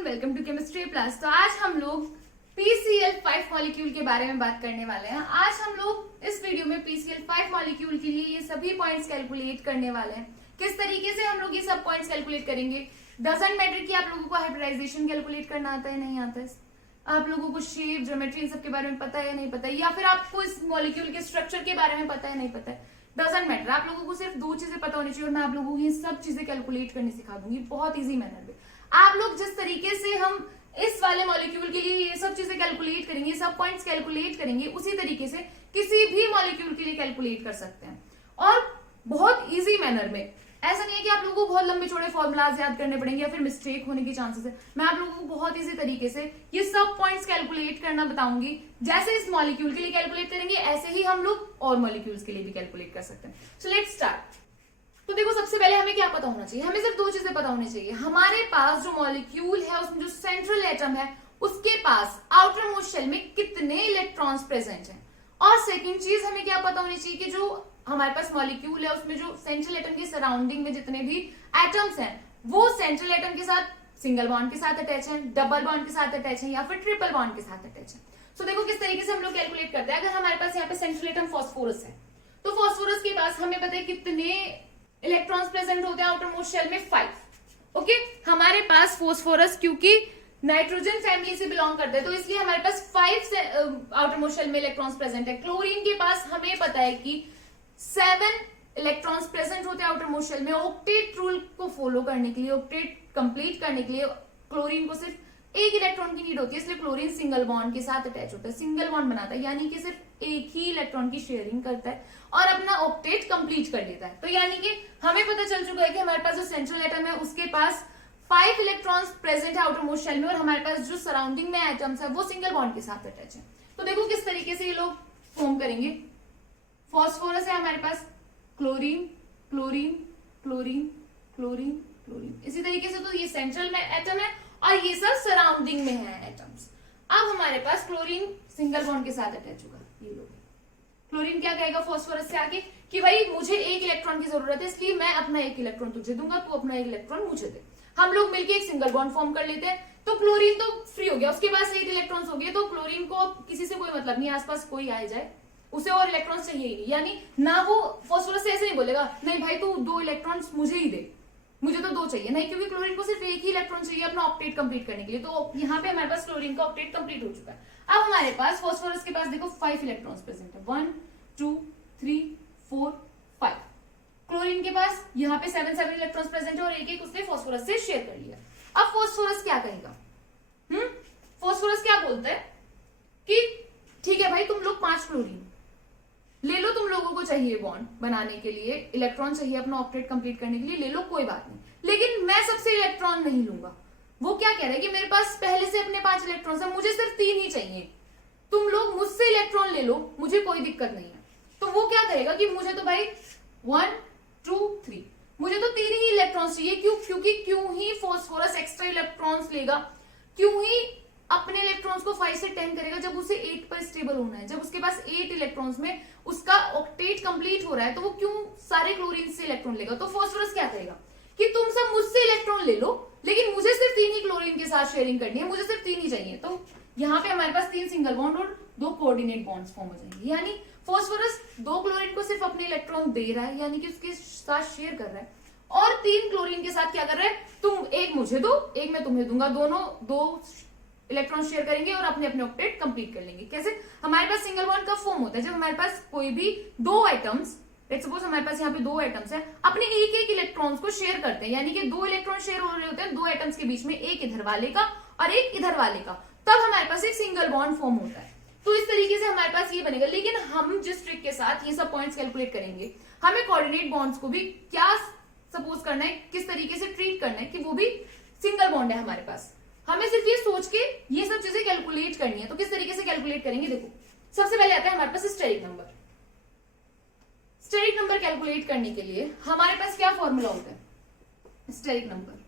Everyone, welcome to chemistry plus. तो आज हम लोग PCl5 मॉलिक्यूल के बारे में बात करने वाले हैं। आज हम लोग इस वीडियो में PCl5 मॉलिक्यूल के लिए ये सभी पॉइंट्स कैलकुलेट करने वाले हैं। किस तरीके से हम लोग ये सब पॉइंट्स कैलकुलेट करेंगे। डजंट मैटर कि आप लोगों को हाइब्रिडाइजेशन कैलकुलेट करना आता है नहीं आता है, आप लोगों को शेप, ज्योमेट्री, इन सब के बारे में पता है या नहीं पता है, या फिर आपको इस मॉलिक्यूल के स्ट्रक्चर के बारे में पता है नहीं पता है, डजंट मैटर। आप लोगों को सिर्फ दो चीजें पता होनी चाहिए और मैं आप लोगों को ये सब चीजें कैलकुलेट करनी सिखा दूंगी बहुत इजी मैनर में। आप लोग जिस तरीके से हम इस वाले मॉलिक्यूल के लिए ये सब चीजें कैलकुलेट करेंगे, सब पॉइंट्स कैलकुलेट करेंगे, उसी तरीके से किसी भी मॉलिक्यूल के लिए कैलकुलेट कर सकते हैं और बहुत इजी मैनर में। ऐसा नहीं है कि आप लोगों को बहुत लंबे चौड़े फॉर्मुलाज याद करने पड़ेंगे या फिर मिस्टेक होने की चांसेस है। मैं आप लोगों को बहुत इजी तरीके से ये सब पॉइंट्स कैलकुलेट करना बताऊंगी। जैसे इस मॉलिक्यूल के लिए कैलकुलेट करेंगे ऐसे ही हम लोग और मॉलिक्यूल्स के लिए भी कैलकुलेट कर सकते हैं। So let's start. तो देखो, सबसे पहले हमें क्या पता होना चाहिए, हमें सिर्फ दो चीजें पता होनी चाहिए। हमारे पास जो मॉलिक्यूल है उसमें जो सेंट्रल एटम है उसके पास आउटर मोस्ट शेल में कितने इलेक्ट्रॉन्स प्रेजेंट हैं। और सेकंड चीज हमें क्या पता होनी चाहिए कि जो हमारे पास मॉलिक्यूल है उसमें जो सेंट्रल एटम के सराउंडिंग में जितने भी एटम्स हैं वो सेंट्रल एटम के साथ सिंगल बॉन्ड के साथ अटैच है, डबल बॉन्ड के साथ अटैच है या फिर ट्रिपल बॉन्ड के साथ अटैच है। सो देखो किस तरीके से हम लोग कैलकुलेट करते हैं। अगर हमारे पास यहाँ पे सेंट्रल एटम फास्फोरस है तो फास्फोरस के पास हमें पता है कितने इलेक्ट्रॉन्स प्रेजेंट होते हैं आउटर मोस्ट शेल में 5। ओके, हमारे पास फास्फोरस क्योंकि नाइट्रोजन फैमिली से बिलोंग करते हैं तो इसलिए हमारे पास 5 आउटर मोस्ट शेल में इलेक्ट्रॉन्स प्रेजेंट है। क्लोरीन के पास हमें पता है कि 7 इलेक्ट्रॉन्स प्रेजेंट होते हैं आउटर मोस्ट शेल में। ऑक्टेट रूल को फॉलो करने के लिए, ऑक्टेट कंप्लीट करने के लिए क्लोरीन को सिर्फ एक इलेक्ट्रॉन की नीड होती है, इसलिए क्लोरीन सिंगल बॉन्ड के साथ अटैच होता है, सिंगल बॉन्ड बनाता है, यानी कि सिर्फ एक ही इलेक्ट्रॉन की शेयरिंग करता है और अपना ऑक्टेट कंप्लीट कर लेता है। तो यानी कि हमें पता चल चुका है कि हमारे पास जो सेंट्रल एटम है उसके पास 5 इलेक्ट्रॉन्स प्रेजेंट है आउटर मोस्ट शेल में और हमारे पास जो सराउंडिंग में एटम्स है वो सिंगल बॉन्ड के साथ अटैच है। तो देखो किस तरीके से ये लोग फॉर्म करेंगे। फास्फोरस है हमारे पास, chlorine chlorine chlorine chlorine chlorine, इसी तरीके से तो ये सेंट्रल में एटम है और ये सब सराउंडिंग में है एटम्स। अब हमारे पास क्लोरीन सिंगल बॉन्ड के साथ अटैच होगा। ये लोग क्लोरीन क्या कहेगा फास्फोरस से आके कि भाई मुझे एक इलेक्ट्रॉन की जरूरत है इसलिए मैं अपना एक इलेक्ट्रॉन तुझे दूंगा, तू अपना एक इलेक्ट्रॉन मुझे दे। हम लोग मिलकर एक सिंगल बॉन्ड फॉर्म कर लेते हैं तो क्लोरीन तो फ्री हो गया, उसके पास 8 इलेक्ट्रॉन्स हो गए। तो क्लोरीन को किसी से कोई मतलब नहीं, आसपास कोई आए जाए उसे और इलेक्ट्रॉन्स चाहिए ही नहीं, यानी ना वो फास्फोरस से ऐसे नहीं बोलेगा नहीं भाई तू 2 इलेक्ट्रॉन्स मुझे ही दे, मुझे तो 2 चाहिए, नहीं, क्योंकि क्लोरीन को सिर्फ एक ही इलेक्ट्रॉन चाहिए अपना ऑक्टेट कंप्लीट करने के लिए। तो यहाँ पे हमारे पास क्लोरीन का ऑक्टेट कंप्लीट हो चुका है। अब हमारे पास फास्फोरस के पास देखो 5 इलेक्ट्रॉन्स प्रेजेंट है, 1 2 3 4 5। क्लोरीन के पास यहाँ पे 7 इलेक्ट्रॉन्स प्रेजेंट है और एक एक उसने फास्फोरस से शेयर कर लिया। अब फास्फोरस क्या कहेगा, फास्फोरस क्या बोलता है कि ठीक है भाई तुम लोग 5 क्लोरीन ले लो, तुम लोगों को चाहिए बॉन्ड बनाने के लिए, इलेक्ट्रॉन चाहिए अपना ऑक्टेट कंप्लीट करने के लिए, ले लो कोई बात नहीं, लेकिन मैं सबसे इलेक्ट्रॉन नहीं लूंगा। वो क्या कह रहा है कि मेरे पास पहले से अपने 5 इलेक्ट्रॉन है, मुझे सिर्फ 3 ही चाहिए, तुम लोग मुझसे इलेक्ट्रॉन ले लो, मुझे कोई दिक्कत नहीं है। तो वो क्या करेगा कि मुझे तो भाई 1 2 3 मुझे तो 3 ही इलेक्ट्रॉन्स चाहिए। क्यों ही फास्फोरस एक्स्ट्रा इलेक्ट्रॉन्स लेगा, क्यों ही अपने इलेक्ट्रॉन्स को 5 से 10 करेगा जब उसे 8 पर स्टेबल होना है, जब उसके पास 8 इलेक्ट्रॉन्स में उसका ऑक्टेट कंप्लीट हो रहा है तो वो क्यों सारे क्लोरीन से इलेक्ट्रॉन लेगा। तो फास्फोरस क्या कहेगा कि तुम सब मुझसे इलेक्ट्रॉन ले लो लेकिन मुझे सिर्फ 3 ही क्लोरीन के साथ शेयरिंग करनी है, मुझे सिर्फ 3 ही चाहिए। तो यहाँ पे हमारे पास 3 सिंगल बॉन्ड और 2 कोऑर्डिनेट बॉन्ड्स फॉर्म हो जाएंगे, यानी फास्फोरस 2 क्लोरीन को सिर्फ अपने इलेक्ट्रॉन दे रहा है, यानी कि उसके साथ शेयर कर रहा है, और 3 क्लोरीन के साथ क्या कर रहा है, तुम एक मुझे दो एक मैं तुम्हें दूंगा, दोनों 2 इलेक्ट्रॉन शेयर करेंगे और अपने अपने ऑक्टेट कंप्लीट कर लेंगे। कैसे, हमारे पास सिंगल बॉन्ड कब फॉर्म होता है, जब हमारे पास कोई भी 2 एटम्स, लेट्स सपोज हमारे पास यहाँ पे 2 एटम्स है, अपने एक एक इलेक्ट्रॉन्स को शेयर करते हैं, यानी कि 2 इलेक्ट्रॉन शेयर हो रहे होते हैं 2 एटम्स के बीच में, एक इधर वाले का और एक इधर वाले का, तब हमारे पास एक सिंगल बॉन्ड फॉर्म होता है। तो इस तरीके से हमारे पास ये बनेगा। लेकिन हम जिस ट्रिक के साथ ये सब पॉइंट्स कैलकुलेट करेंगे, हमें कोऑर्डिनेट बॉन्ड्स को भी क्या सपोज करना है, किस तरीके से ट्रीट करना है कि वो भी सिंगल बॉन्ड है हमारे पास। हमें सिर्फ ये सोच के ये सब चीजें कैलकुलेट करनी है। तो किस तरीके से कैलकुलेट करेंगे, देखो सबसे पहले आता है हमारे पास steric number. Steric number calculate करने के लिए हमारे पास क्या फॉर्मूला होता है, स्टेरिक नंबर।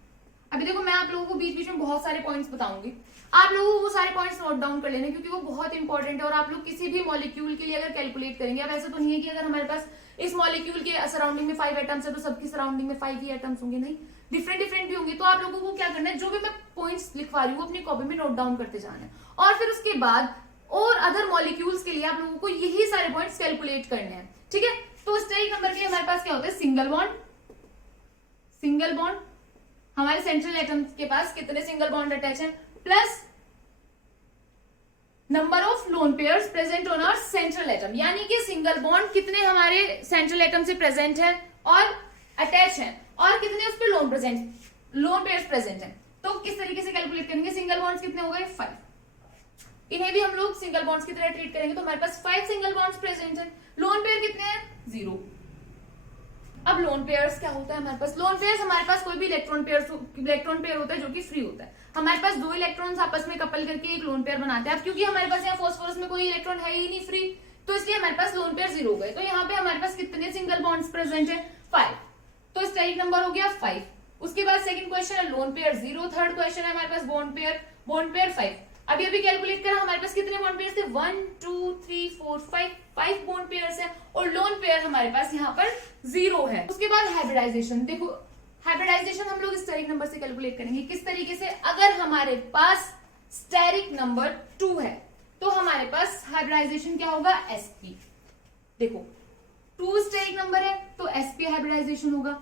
अभी देखो मैं आप लोगों को बीच बीच में बहुत सारे पॉइंट्स बताऊंगी, आप लोगों को वो सारे पॉइंट्स नोट डाउन कर लेने क्योंकि वो बहुत इंपॉर्टेंट है। और आप लोग किसी भी मॉलिक्यूल के लिए अगर कैलकुलेट करेंगे, अब ऐसा तो नहीं है कि अगर हमारे पास इस मॉलिक्यूल के सराउंडिंग में 5 एटम्स है तो सबकी सराउंडिंग में 5 ही एटम्स होंगे, नहीं, डिफरेंट डिफरेंट भी होंगे। तो आप लोगों को क्या करना है, जो भी मैं पॉइंट्स लिखवा रही हूँ अपनी कॉपी में नोट डाउन करते जाना है। और फिर उसके बाद और अदर मॉलिक्यूल्स के लिए आप लोगों को यही सारे पॉइंट्स कैलकुलेट करने हैं, ठीक है। तो स्टेरिक नंबर के लिए हमारे पास क्या होता है, सिंगल बॉन्ड। सिंगल बॉन्ड हमारे सेंट्रल एटम के पास कितने सिंगल बॉन्ड अटैच हैं, plus number of lone pairs present on our central atom, यानी कि सिंगल बॉन्ड कितने हमारे सेंट्रल एटम से प्रेजेंट है और अटैच है, और कितने उस पर लोन पेयर्स प्रेजेंट है। तो किस तरीके से कैलकुलेट करेंगे, सिंगल बॉन्ड्स कितने हो गए 5, इन्हें भी हम लोग सिंगल बॉन्ड्स की तरह ट्रीट करेंगे। तो हमारे पास 5 सिंगल बॉन्ड्स प्रेजेंट है। लोन पेयर कितने हैं, 0। अब लोन पेयर्स क्या होता है हमारे पास, लोन पेयर्स हमारे पास कोई भी इलेक्ट्रॉन पेयर होता है जो कि फ्री होता है। हमारे पास 2 इलेक्ट्रॉन्स आपस में कपल करके एक लोन पेयर बनाते हैं। अब क्योंकि हमारे पास यहाँ फास्फोरस में कोई इलेक्ट्रॉन है ही नहीं फ्री, तो इसलिए हमारे पास लोन पेयर 0 हो गए। तो यहाँ पे हमारे पास कितने सिंगल बॉन्ड्स प्रेजेंट है, 5। तो स्टेरिक नंबर हो गया 5। उसके बाद सेकंड क्वेश्चन है लोन पेयर 0, थर्ड क्वेश्चन है हमारे पास बॉन्ड पेयर 5। अभी कैलकुलेट करा हमारे पास कितने बॉन्ड पेयर थे, 1 2 3 4 5 बॉन्ड पेयर्स है, और लोन पेयर हमारे पास यहाँ पर 0 है। उसके बाद हाइब्रिडाइजेशन, देखो हाइब्रिडाइजेशन हम लोग स्टेरिक नंबर से कैलकुलेट करेंगे। किस तरीके से, अगर हमारे पास स्टेरिक नंबर 2 है तो हमारे पास हाइब्रिडाइजेशन क्या होगा, sp। देखो 2 स्टेरिक नंबर है तो sp हाइब्रिडाइजेशन होगा,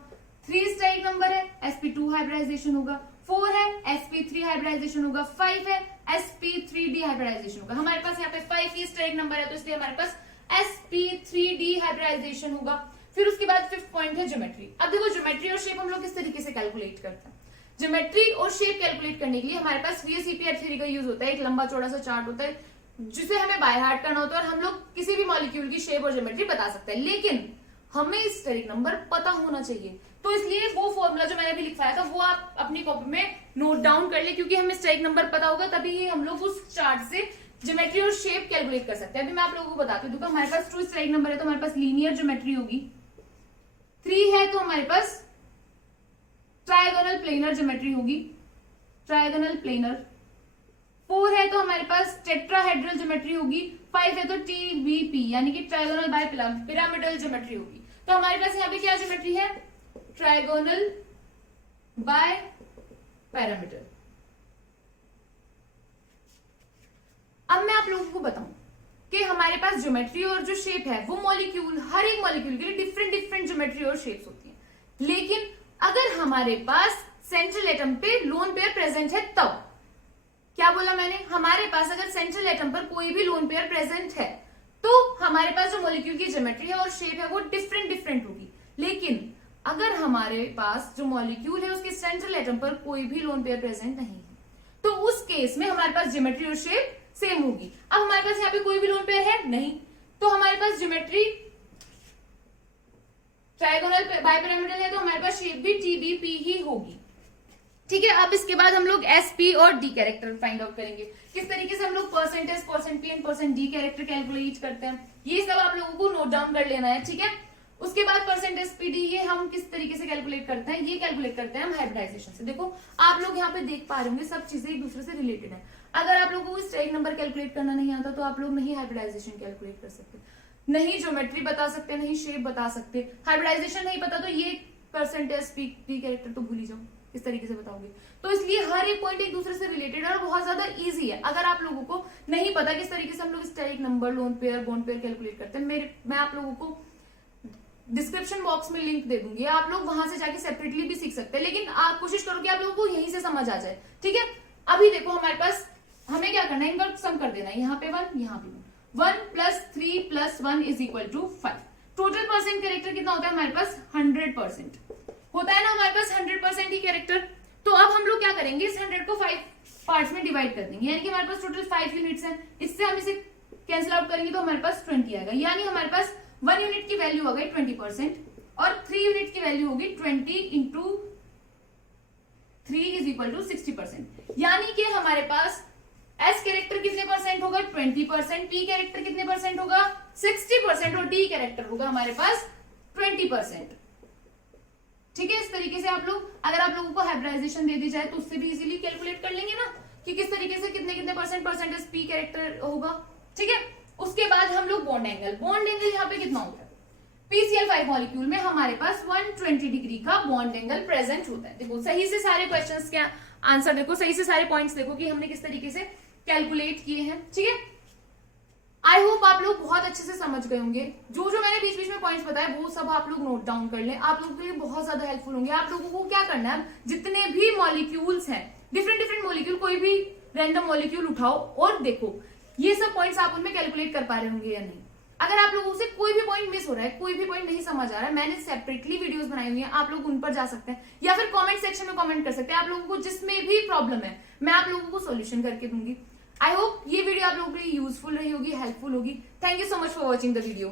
3 स्टेरिक नंबर है sp2 हाइब्रिडाइजेशन होगा, 4 है sp3 हाइब्रिडाइजेशन होगा, 5 है sp3d हाइब्रिडाइजेशन होगा। हमारे पास यहाँ पे 5 ही स्टेरिक नंबर है तो इसलिए हमारे पास sp3d हाइब्रिडाइजेशन होगा। फिर उसके बाद 5th पॉइंट है ज्योमेट्री। अब देखो ज्योमेट्री और शेप हम लोग किस तरीके से कैलकुलेट करते हैं। ज्योमेट्री और शेप कैलकुलेट करने के लिए हमारे पास VSEPR थ्योरी का यूज होता है। एक लंबा चौड़ा सा चार्ट होता है जिसे हमें बाय हार्ट करना होता है, और हम लोग किसी भी मॉलिक्यूल की शेप और ज्योमेट्री बता सकते हैं, लेकिन हमें स्टेरिक नंबर पता होना चाहिए। तो इसलिए वो फॉर्मूला जो मैंने अभी लिखवाया था वो आप अपनी कॉपी में नोट डाउन कर ले, क्योंकि हमें स्टेरिक नंबर पता होगा तभी ही हम लोग उस चार्ट से ज्योमेट्री और शेप कैलकुलेट कर सकते हैं। अभी मैं आप लोगों को बताती हूँ। हमारे पास 2 स्टेरिक नंबर है तो हमारे पास लीनियर ज्योमेट्री होगी, 3 है तो हमारे पास ट्रायगोनल प्लेनर ज्योमेट्री होगी, ट्रायगोनल प्लेनर, 4 है तो हमारे पास टेट्राहेड्रल ज्योमेट्री होगी, 5 है तो TBP यानी कि ट्रायगोनल बाय पिरामिडल ज्योमेट्री होगी। तो हमारे पास यहाँ पे क्या ज्योमेट्री है, ट्रायगोनल बाय पिरामिडल। अब मैं आप लोगों को बताऊं कि हमारे पास ज्योमेट्री और जो शेप है वो मॉलिक्यूल, हर एक मॉलिक्यूल के लिए डिफरेंट ज्योमेट्री और शेप्स होती है। लेकिन अगर हमारे पास सेंट्रल एटम पे लोन पेयर प्रेजेंट है तब, क्या बोला मैंने, हमारे पास अगर सेंट्रल एटम पर कोई भी लोन पेयर प्रेजेंट है तो हमारे पास जो मॉलिक्यूल की ज्योमेट्री है और शेप है वो डिफरेंट होगी। लेकिन अगर हमारे पास जो मॉलिक्यूल है उसके सेंट्रल एटम पर कोई भी लोन पेयर प्रेजेंट नहीं है तो उस केस में हमारे पास ज्योमेट्री और शेप सेम होगी। अब हमारे पास यहाँ पे कोई भी लोन पेयर है नहीं, तो हमारे पास ज्योमेट्री ट्रायगोनल बाइपिरामिडल है तो हमारे पास शेप भी TBP ही होगी, ठीक है। अब इसके बाद हम लोग SP और D कैरेक्टर फाइंड आउट करेंगे। किस तरीके से हम लोग percentage, percent P and percent D character calculate करते हैं, ये सब आप लोगों को नोट डाउन कर लेना है, ठीक है। उसके बाद परसेंटेज PD ये हम किस तरीके से कैलकुलेट करते हैं, ये कैलकुलेट करते हैं हम हाइब्रिडाइजेशन से। देखो आप लोग यहाँ पे देख पा रहे होंगे सब चीजें एक दूसरे से रिलेटेड है। अगर आप लोगों को स्टेरिक नंबर कैलकुलेट करना नहीं आता तो आप लोग नहीं हाइब्रिडाइजेशन कैलकुलेट कर सकते, नहीं ज्योमेट्री बता सकते, नहीं शेप बता सकते। हाइब्रिडाइजेशन नहीं पता तो ये परसेंटेज PD कैरेक्टर तो भूल ही जाओ, इस तरीके से बताओगे। तो इसलिए हर एक पॉइंट एक दूसरे से रिलेटेड है और बहुत ज्यादा इजी है। अगर आप लोगों को नहीं पता किस तरीके से हम लोग steric number, lone pair, bond pair calculate करते हैं, मैं आप लोगों को डिस्क्रिप्शन बॉक्स में लिंक दे दूंगी, आप लोग वहां से जाके सेपरेटली भी सीख सकते हैं, लेकिन आप कोशिश करो कि आप लोगों को यहीं से समझ आ जाए, ठीक है। अभी देखो हमारे पास हमें क्या करना है, इनका सम कर देना है, यहाँ पे 1, यहाँ पे 1 + 3 + 1 = 5। टोटल परसेंट कैरेक्टर कितना होता है हमारे पास, 100% होता है ना हमारे पास 100% ही कैरेक्टर। तो अब हम लोग क्या करेंगे, इस 100 को 5 पार्ट्स में डिवाइड कर देंगे, यानी कि हमारे पास टोटल 5 यूनिट्स हैं। इससे हम इसे कैंसिल आउट करेंगे तो हमारे पास 20 आएगा, यानी हमारे पास 1 यूनिट की वैल्यू हो गई 20% और 3 यूनिट की वैल्यू होगी 20 × 3 = 60%। यानी कि हमारे पास S कैरेक्टर कितने परसेंट होगा, 20%, P कैरेक्टर कितने परसेंट होगा, 60%, और D कैरेक्टर होगा हमारे पास 20%, ठीक है। इस तरीके से आप लोग, अगर आप लोगों को हाइब्रिडाइजेशन दे दी जाए तो उससे भी इजीली कैलकुलेट कर लेंगे ना कि किस तरीके से कितने परसेंटेज P कैरेक्टर होगा, ठीक है। उसके बाद हम लोग बॉन्ड एंगल यहाँ पे कितना होता है, PCl5 मॉलिक्यूल में हमारे पास 120 डिग्री का बॉन्ड एंगल प्रेजेंट होता है। देखो सही से सारे क्वेश्चंस क्या आंसर देखो, सही से सारे पॉइंट्स देखो कि हमने किस तरीके से कैलकुलेट किए हैं। ठीक है, आई होप आप लोग बहुत अच्छे से समझ गए होंगे। जो जो मैंने बीच बीच में पॉइंट्स बताए वो सब आप लोग नोट डाउन कर लें, आप लोगों के लिए बहुत ज्यादा हेल्पफुल होंगे। आप लोगों को क्या करना है, जितने भी मॉलिक्यूल्स हैं, डिफरेंट डिफरेंट मॉलिक्यूल, कोई भी रैंडम मॉलिक्यूल उठाओ और देखो ये सब पॉइंट्स आप उनमें कैलकुलेट कर पा रहे होंगे या नहीं। अगर आप लोगों से कोई भी पॉइंट मिस हो रहा है, कोई भी पॉइंट नहीं समझ आ रहा है, मैंने सेपरेटली वीडियोस बनाई हुई है, आप लोग उन पर जा सकते हैं या फिर कमेंट सेक्शन में कमेंट कर सकते हैं। आप लोगों को जिसमें भी प्रॉब्लम है मैं आप लोगों को सॉल्यूशन करके दूंगी। आई होप ये वीडियो आप लोगों के लिए यूजफुल रही होगी, हेल्पफुल होगी। Thank you so much for watching the video.